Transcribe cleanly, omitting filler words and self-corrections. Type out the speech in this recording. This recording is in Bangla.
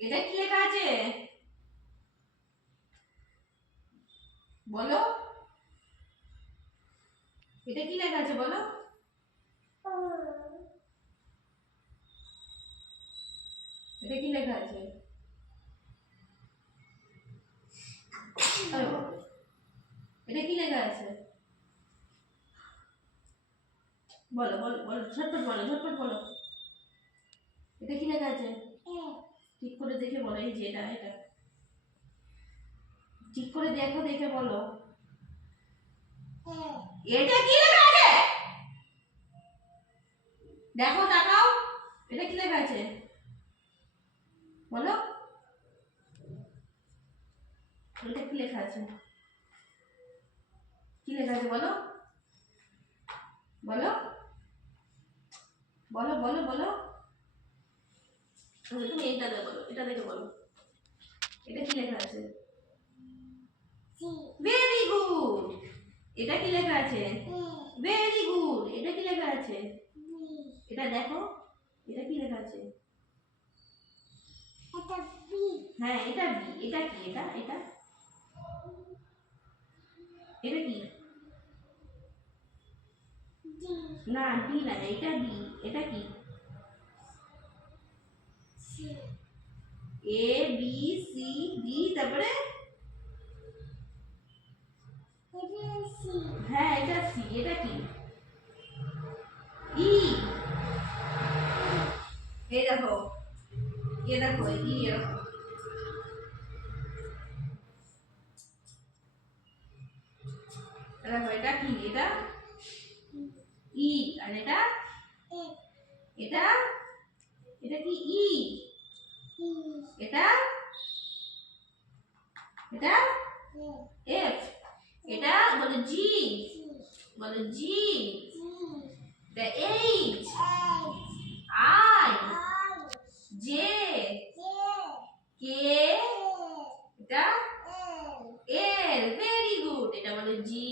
এটা কি লেখা আছে বলো? এটা কি লেখা আছে বলো? এটা কি লেখা আছে? এটা কি লেখা আছে বলো বলো বলো, ঝটপট বলো, ঝটপট বলো। এটা কি লেখা আছে? ঠিক করে দেখে বলো। এই যে এটা, এটা ঠিক করে দেখো, দেখে বলো। এটা কি লেখা আছে দেখো, তাকাও। এটা কি লেখা আছে বলো? এটা কি লেখা আছে? কি লেখা আছে বলো? বলো বলো বলো বলো। তুমি এটা দেখে বলো, এটা দেখে বলো। এটা কি লেখা আছে? Very good. এটা কি লেখা আছে? Very good. এটা কি লেখা আছে? এটা দেখো, এটা কি লেখা আছে? হ্যাঁ, এটা বি। এটা কি? এটা এটা এটা কি? না, ডি না, এটা বি। এটা কি? এ বি সি ডি, তারপরে হ্যাঁ, এটা সি। এটা কি? ই। এই দেখো, এ দেখো, ই এরকম। দেখো, এটা কি? এটা ই। আর এটা এটা এটা কি? ই। এটা এটা এফ। এটা বলে জি। বলে জি। এটা এইচ। আই। জে। কে। এটা এল। Very good. এটা বলে জি।